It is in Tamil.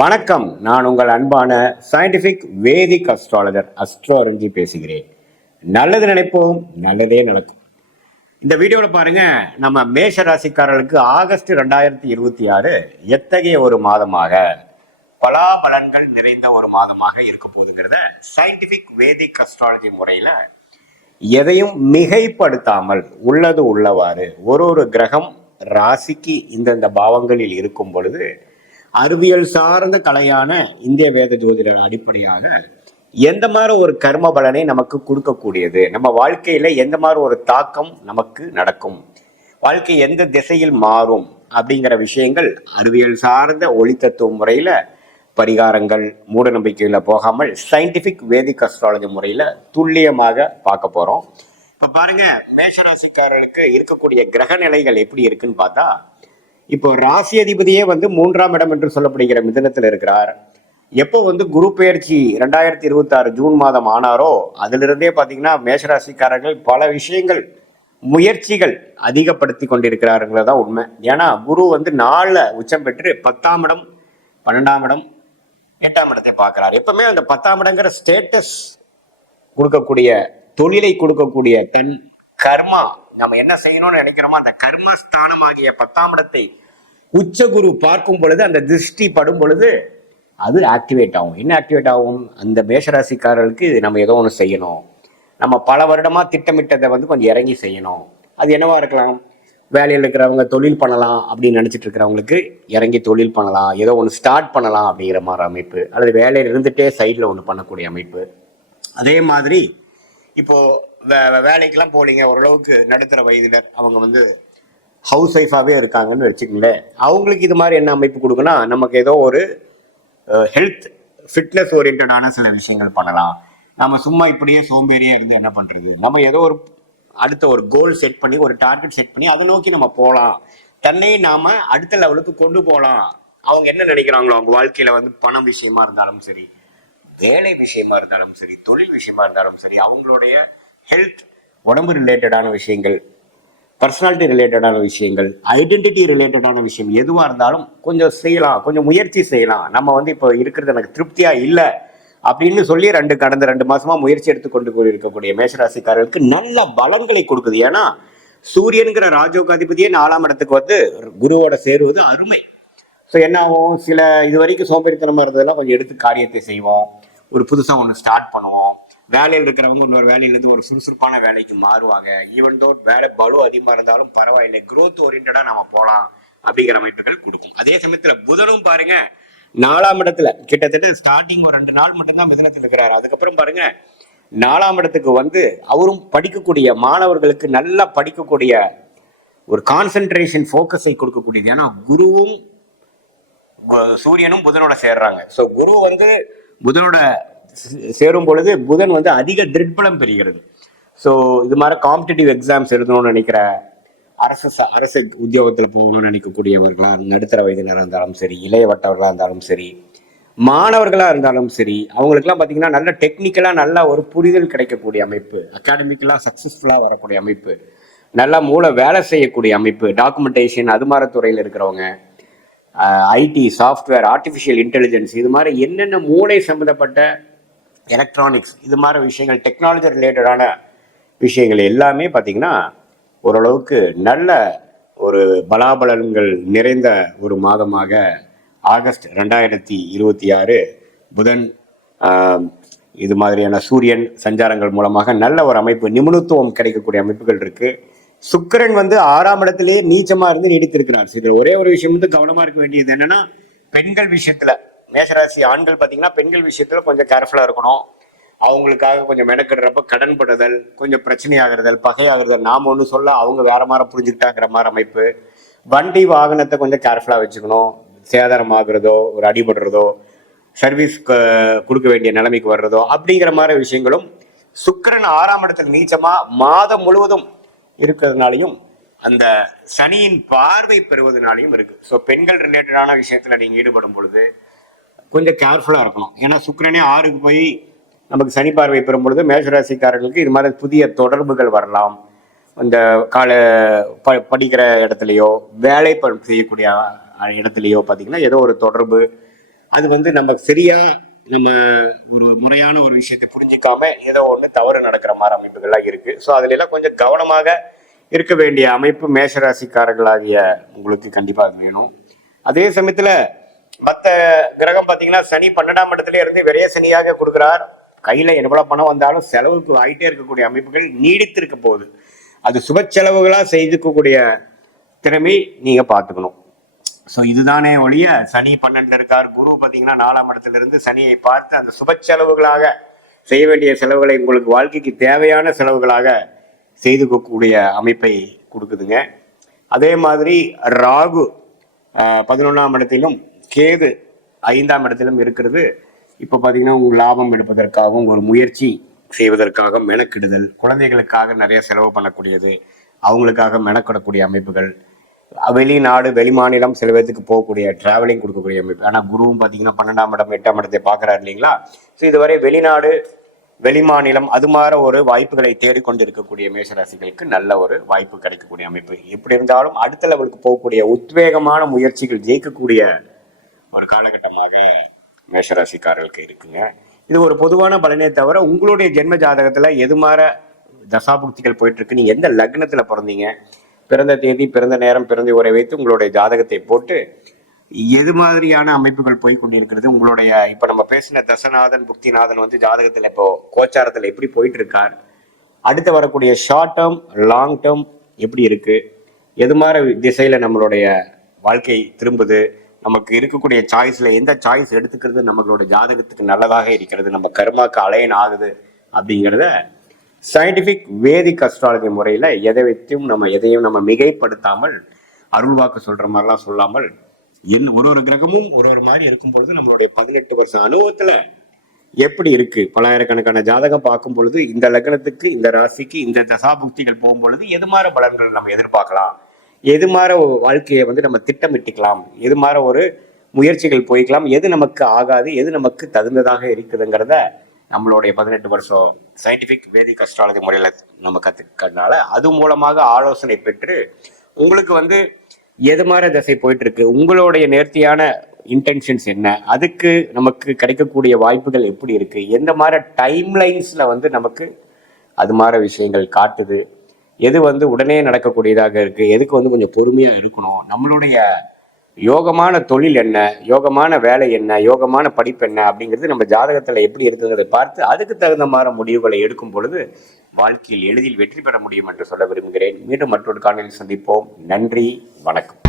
வணக்கம். நான் உங்கள் அன்பான சயின்டிபிக் வேதிக் அஸ்ட்ராலஜர் அஸ்ட்ரோரஞ்சி பேசுகிறேன். நல்லது நினைப்போம், நல்லதே நடக்கும். இந்த வீடியோவில் பாருங்க, நம்ம மேஷ ராசிக்காரர்களுக்கு ஆகஸ்ட் 2026 எத்தகைய ஒரு மாதமாக, பலாபலன்கள் நிறைந்த ஒரு மாதமாக இருக்க போதுங்கிறத சயின்டிபிக் வேதிக் அஸ்ட்ராலஜி முறையில எதையும் மிகைப்படுத்தாமல் உள்ளது உள்ளவாறு ஒரு கிரகம் ராசிக்கு இந்தந்த பாவங்களில் இருக்கும் பொழுது அறிவியல் சார்ந்த கலையான இந்திய வேத ஜோதிட அடிப்படையாக எந்த மாதிரி ஒரு கர்ம பலனை நமக்கு கொடுக்கக்கூடியது, நம்ம வாழ்க்கையில எந்த மாதிரி ஒரு தாக்கம் நமக்கு நடக்கும், வாழ்க்கை எந்த திசையில் மாறும் அப்படிங்கிற விஷயங்கள் அறிவியல் சார்ந்த ஒளி தத்துவ முறையில பரிகாரங்கள் மூட நம்பிக்கையில போகாமல் சயின்டிபிக் வேதிக் அஸ்ட்ராலஜி முறையில துல்லியமாக பார்க்க போறோம். இப்ப பாருங்க, மேஷராசிக்காரர்களுக்கு இருக்கக்கூடிய கிரக நிலைகள் எப்படி இருக்குன்னு பார்த்தா, இப்போ ராசி அதிபதியே 3ஆம் இடம் என்று சொல்லப்படுகிற மிதுனத்தில் இருக்கிறார். எப்போ குரு பெயர்ச்சி 2026 ஜூன் மாதம் ஆனாரோ அதிலிருந்தே பார்த்தீங்கன்னா மேஷராசிக்காரர்கள் பல விஷயங்கள் முயற்சிகள் அதிகப்படுத்தி கொண்டிருக்கிறாருங்கிறதான் உண்மை. ஏன்னா குரு 4 உச்சம் பெற்று 10ஆம் இடம், 12ஆம் இடம், 8ஆம் இடத்தை பார்க்கிறார். எப்பவுமே அந்த 10ஆம் இடங்கிற ஸ்டேட்டஸ் கொடுக்கக்கூடிய, தொழிலை கொடுக்கக்கூடிய, தன் கர்மா நம்ம என்ன செய்யணும்னு நினைக்கிறோமோ அந்த கர்மஸ்தானமாகிய 10ஆம் இடத்தை உச்ச குரு பார்க்கும் பொழுது, அந்த திருஷ்டி படும் பொழுது அது ஆக்டிவேட் ஆகும். என்ன ஆக்டிவேட் ஆகும்? அந்த மேஷராசிக்காரர்களுக்கு நம்ம ஏதோ ஒன்று செய்யணும், நம்ம பல வருடமா திட்டமிட்டதை கொஞ்சம் இறங்கி செய்யணும். அது என்னவா இருக்கலாம்? வேலையில் இருக்கிறவங்க தொழில் பண்ணலாம் அப்படின்னு நினைச்சிட்டு இருக்கிறவங்களுக்கு இறங்கி தொழில் பண்ணலாம், ஏதோ ஒன்று ஸ்டார்ட் பண்ணலாம் அப்படிங்கிற மாதிரி அமைப்பு, அல்லது வேலையில் இருந்துட்டே சைடில் ஒன்று பண்ணக்கூடிய அமைப்பு. அதே மாதிரி இப்போ வேலைக்கெல்லாம் போலீங்க, ஓரளவுக்கு நடுத்தர வயதினர், அவங்க ஹவுஸ் ஒய்ஃபாகவே இருக்காங்கன்னு வச்சுக்கங்களேன், அவங்களுக்கு இது மாதிரி என்ன அமைப்பு கொடுக்குன்னா, நமக்கு ஏதோ ஒரு ஹெல்த் ஃபிட்னஸ் ஓரியன்டான சில விஷயங்கள் பண்ணலாம். நம்ம சும்மா இப்படியே சோம்பேறியா இருந்து என்ன பண்றது, நம்ம ஏதோ ஒரு அடுத்த ஒரு கோல் செட் பண்ணி, ஒரு டார்கெட் செட் பண்ணி அதை நோக்கி நம்ம போகலாம், தன்னை நாம அடுத்த லெவலுக்கு கொண்டு போகலாம். அவங்க என்ன நினைக்கிறாங்களோ, அவங்க வாழ்க்கையில பணம் விஷயமா இருந்தாலும் சரி, வேலை விஷயமா இருந்தாலும் சரி, தொழில் விஷயமா இருந்தாலும் சரி, அவங்களுடைய ஹெல்த், உடம்பு ரிலேட்டடான விஷயங்கள், பர்சனாலிட்டி ரிலேட்டடான விஷயங்கள், ஐடென்டிட்டி ரிலேட்டடான விஷயம் எதுவாக இருந்தாலும் கொஞ்சம் செய்யலாம், கொஞ்சம் முயற்சி செய்யலாம். நம்ம இப்போ இருக்கிறது எனக்கு திருப்தியா இல்லை அப்படின்னு சொல்லி கடந்த 2 மாசமா முயற்சி எடுத்துக்கொண்டு இருக்கக்கூடிய மேஷராசிக்காரர்களுக்கு நல்ல பலன்களை கொடுக்குது. ஏன்னா சூரியனுங்கிற ராஜோகாதிபதியே 4ஆம் இடத்துக்கு குருவோட சேருவது அருமை. ஸோ என்ன ஆகும்? சில இது வரைக்கும் சோம்பேறித்தனமா இருந்ததெல்லாம் கொஞ்சம் எடுத்து காரியத்தை செய்வோம், ஒரு புதுசா ஒன்று ஸ்டார்ட் பண்ணுவோம். வேலையில் இருக்கிறவங்க இன்னொரு வேலையிலேருந்து ஒரு சுறுசுறுப்பான வேலைக்கு மாறுவாங்க. ஈவன் தோ வேலை பலு அதிகமாக இருந்தாலும் பரவாயில்லை, குரோத் ஓரியன்டா நம்ம போகலாம் அப்படிங்கிற அமைப்புகள் கொடுக்கும். அதே சமயத்துல புதனும் பாருங்க 4ஆம் இடத்துல கிட்டத்தட்ட ஸ்டார்டிங் ஒரு 2 நாள் மட்டும்தான் மிதுனத்தில் இருக்கிறாரு. அதுக்கப்புறம் பாருங்க 4ஆம் இடத்துக்கு அவரும் படிக்கக்கூடிய மாணவர்களுக்கு நல்லா படிக்கக்கூடிய ஒரு கான்சென்ட்ரேஷன் ஃபோக்கஸை கொடுக்கக்கூடியது. ஏன்னா குருவும் சூரியனும் புதனோட சேர்றாங்க. ஸோ குரு புதனோட சேரும் பொழுது புதன் அதிக திருட்பலம் பெறுகிறது. ஸோ இது மாதிரி காம்படிட்டிவ் எக்ஸாம்ஸ் எழுதணும்னு நினைக்கிற, அரசு உத்தியோகத்தில் போகணும்னு நினைக்கக்கூடியவர்களா, நடுத்தர வயதினராக இருந்தாலும் சரி, இளையவட்டவர்களாக இருந்தாலும் சரி, மாணவர்களாக இருந்தாலும் சரி, அவங்களுக்குலாம் பார்த்தீங்கன்னா நல்ல டெக்னிக்கலாக நல்ல ஒரு புரிதல் கிடைக்கக்கூடிய அமைப்பு, அகாடமிக்கலாக சக்ஸஸ்ஃபுல்லாக வரக்கூடிய அமைப்பு, நல்லா மூளை வேலை செய்யக்கூடிய அமைப்பு, டாக்குமெண்டேஷன் அது மாதிரி துறையில் இருக்கிறவங்க, ஐடி, சாஃப்ட்வேர், ஆர்டிஃபிஷியல் இன்டெலிஜென்ஸ், இது மாதிரி என்னென்ன மூளை சம்மந்தப்பட்ட எலக்ட்ரானிக்ஸ், இது மாதிரி விஷயங்கள், டெக்னாலஜி ரிலேட்டடான விஷயங்கள் எல்லாமே பார்த்தீங்கன்னா ஓரளவுக்கு நல்ல ஒரு பலாபலன்கள் நிறைந்த ஒரு மாதமாக ஆகஸ்ட் 2026 புதன் இது மாதிரியான சூரியன் சஞ்சாரங்கள் மூலமாக நல்ல ஒரு அமைப்பு, நிபுணத்துவம் கிடைக்கக்கூடிய அமைப்புகள் இருக்கு. சுக்கிரன் 6ஆம் இடத்திலேயே நீச்சமா இருந்து நீடித்திருக்கிறார். இதுல ஒரே ஒரு விஷயம் கவனமா இருக்க வேண்டியது என்னன்னா, பெண்கள் விஷயத்துல, மேஷராசி ஆண்கள் பார்த்தீங்கன்னா பெண்கள் விஷயத்துல கொஞ்சம் கேர்ஃபுல்லா இருக்கணும். அவங்களுக்காக கொஞ்சம் மெனக்கிடுறப்ப கடன் படுதல், கொஞ்சம் பிரச்சனையாகிறதல், பகையாகிறதல், நாம ஒன்று சொல்ல அவங்க வேற மாதிரி புரிஞ்சுக்கிட்டாங்கிற மாதிரி அமைப்பு. வண்டி வாகனத்தை கொஞ்சம் கேர்ஃபுல்லா வச்சுக்கணும். சேதாரம் ஆகுறதோ, ஒரு அடிபடுறதோ, சர்வீஸ் கொடுக்க வேண்டிய நிலைமைக்கு வர்றதோ அப்படிங்கிற மாதிரி விஷயங்களும் சுக்கிரன் 6ஆம் இடத்துல நீச்சமா மாதம் முழுவதும் இருக்கிறதுனாலையும் அந்த சனியின் பார்வை பெறுவதனாலையும் இருக்கு. ஸோ பெண்கள் ரிலேட்டடான விஷயத்துல நீங்க ஈடுபடும் பொழுது கொஞ்சம் கேர்ஃபுல்லா இருக்கணும். ஏன்னா சுக்கிரனே 6க்கு போய் நமக்கு சனி பார்வை பெறும் பொழுது மேஷராசிக்காரர்களுக்கு இது மாதிரி புதிய தொடர்புகள் வரலாம். இந்த படிக்கிற இடத்துலையோ, வேலை செய்யக்கூடிய இடத்துலையோ பார்த்தீங்கன்னா ஏதோ ஒரு தொடர்பு, அது வந்து நம்ம சரியா நம்ம ஒரு முறையான ஒரு விஷயத்தை புரிஞ்சிக்காம ஏதோ ஒன்று தவறு நடக்கிற மாதிரி அமைப்புகள்லாம் இருக்கு. ஸோ அதுல எல்லாம் கொஞ்சம் கவனமாக இருக்க வேண்டிய அமைப்பு மேஷராசிக்காரர்களாகிய உங்களுக்கு கண்டிப்பா வேணும். அதே சமயத்துல மற்ற கிரகம் பார்த்தீங்கன்னா சனி 12ஆம் இடத்துல இருந்து விரைய சனியாக கொடுக்குறார். கையில எவ்வளவு பணம் வந்தாலும் செலவுக்கு ஆகிட்டே இருக்கக்கூடிய அமைப்புகள் நீடித்திருக்க போகுது. அது சுப செலவுகளா செய்துக்கக்கூடிய திறமை நீங்க பார்த்துக்கணும். ஸோ இதுதானே ஒழிய சனி 12ல இருக்கார். குரு பார்த்தீங்கன்னா 4ஆம் இடத்துல இருந்து சனியை பார்த்து அந்த சுப செலவுகளாக செய்ய வேண்டிய செலவுகளை உங்களுக்கு வாழ்க்கைக்கு தேவையான செலவுகளாக செய்துக்கக்கூடிய அமைப்பை கொடுக்குதுங்க. அதே மாதிரி ராகு 11ஆம் இடத்திலும் கேது 5ஆம் இடத்திலும் இருக்கிறது. இப்போ பார்த்தீங்கன்னா உங்க லாபம் எடுப்பதற்காகவும் ஒரு முயற்சி செய்வதற்காக மெனக்கிடுதல், குழந்தைகளுக்காக நிறைய செலவு பண்ணக்கூடியது, அவங்களுக்காக மெனக்கிடக்கூடிய அமைப்புகள், வெளிநாடு வெளிமாநிலம் சில பேருக்கு போகக்கூடிய டிராவலிங் கொடுக்கக்கூடிய அமைப்பு. ஆனால் குருவும் பார்த்தீங்கன்னா 12ஆம் இடம் 8ஆம் இடத்தை பார்க்குறாரு இல்லைங்களா. ஸோ இதுவரை வெளிநாடு வெளிமாநிலம் அது மாதிரி ஒரு வாய்ப்புகளை தேடிக்கொண்டு இருக்கக்கூடிய மேஷராசிகளுக்கு நல்ல ஒரு வாய்ப்பு கிடைக்கக்கூடிய அமைப்பு. எப்படி இருந்தாலும் அடுத்த லெவலுக்கு போகக்கூடிய உத்வேகமான முயற்சிகள் ஜெயிக்கக்கூடிய ஒரு காலகட்டமாக மேஷராசிக்காரர்களுக்கு இருக்குங்க. இது ஒரு பொதுவான பலனே தவிர உங்களுடைய ஜென்ம ஜாதகத்துல எது மாதிரி தசாபுக்திகள் போயிட்டு இருக்கு, நீங்க எந்த லக்னத்துல பிறந்தீங்க, பிறந்த தேதி பிறந்த நேரம் பிறந்த உரை வைத்து உங்களுடைய ஜாதகத்தை போட்டு எது மாதிரியான அமைப்புகள் போய் கொண்டிருக்கிறது, உங்களுடைய இப்ப நம்ம பேசின தசநாதன் புக்திநாதன் வந்து ஜாதகத்துல இப்போ கோச்சாரத்துல எப்படி போயிட்டு இருக்கார், அடுத்து வரக்கூடிய ஷார்ட் டேர்ம் லாங் டேர்ம் எப்படி இருக்கு, எது மாதிரி திசையில நம்மளுடைய வாழ்க்கை திரும்புது, நமக்கு இருக்கக்கூடிய சாய்ஸ்ல எந்த சாய்ஸ் எடுத்துக்கிறது நம்மளோட ஜாதகத்துக்கு நல்லதாக இருக்கிறது, நம்ம கர்மாக்கு அலைன் ஆகுது அப்படிங்கிறத சயின்டிபிக் வேதிக் அஸ்ட்ராலஜி முறையில எதையும் நம்ம மிகைப்படுத்தாமல் அருள்வாக்கு சொல்ற மாதிரிலாம் சொல்லாமல் ஒரு கிரகமும் ஒரு மாதிரி இருக்கும் பொழுது நம்மளுடைய 18 வருஷம் அனுபவத்துல எப்படி இருக்கு, பலாயிரக்கணக்கான ஜாதகம் பார்க்கும் பொழுது இந்த லக்னத்துக்கு இந்த ராசிக்கு இந்த தசாபுக்திகள் போகும் பொழுது எது மாதிரி பலன்கள் நம்ம எதிர்பார்க்கலாம், எது மாதிரி வாழ்க்கையை வந்து நம்ம திட்டமிட்டுக்கலாம், எது மாதிரி ஒரு முயற்சிகள் போய்க்கலாம், எது நமக்கு ஆகாது, எது நமக்கு தகுந்ததாக இருக்குதுங்கிறத நம்மளுடைய 18 வருஷம் சயின்டிபிக் வேதிக் அஸ்ட்ராலஜி முறையில நம்ம கத்துக்கிறதுனால அது மூலமாக ஆலோசனை பெற்று உங்களுக்கு வந்து எது மாதிரி தசை போயிட்டு இருக்கு, உங்களுடைய நேர்த்தியான இன்டென்ஷன்ஸ் என்ன, அதுக்கு நமக்கு கிடைக்கக்கூடிய வாய்ப்புகள் எப்படி இருக்கு, எந்த மாதிரி டைம் லைன்ஸ்ல வந்து நமக்கு அது மாதிரி விஷயங்கள் காட்டுது, எது வந்து உடனே நடக்கக்கூடியதாக இருக்கு, எதுக்கு வந்து கொஞ்சம் பொறுமையா இருக்கணும், நம்மளுடைய யோகமான தொழில் என்ன, யோகமான வேலை என்ன, யோகமான படிப்பு என்ன அப்படிங்கிறது நம்ம ஜாதகத்துல எப்படி இருக்குங்கிறத பார்த்து அதுக்கு தகுந்த மாதிரி முடிவுகளை எடுக்கும் பொழுது வாழ்க்கையில் எளிதில் வெற்றி பெற முடியும் என்று சொல்ல விரும்புகிறேன். மீண்டும் மற்றொரு காணொலியில் சந்திப்போம். நன்றி, வணக்கம்.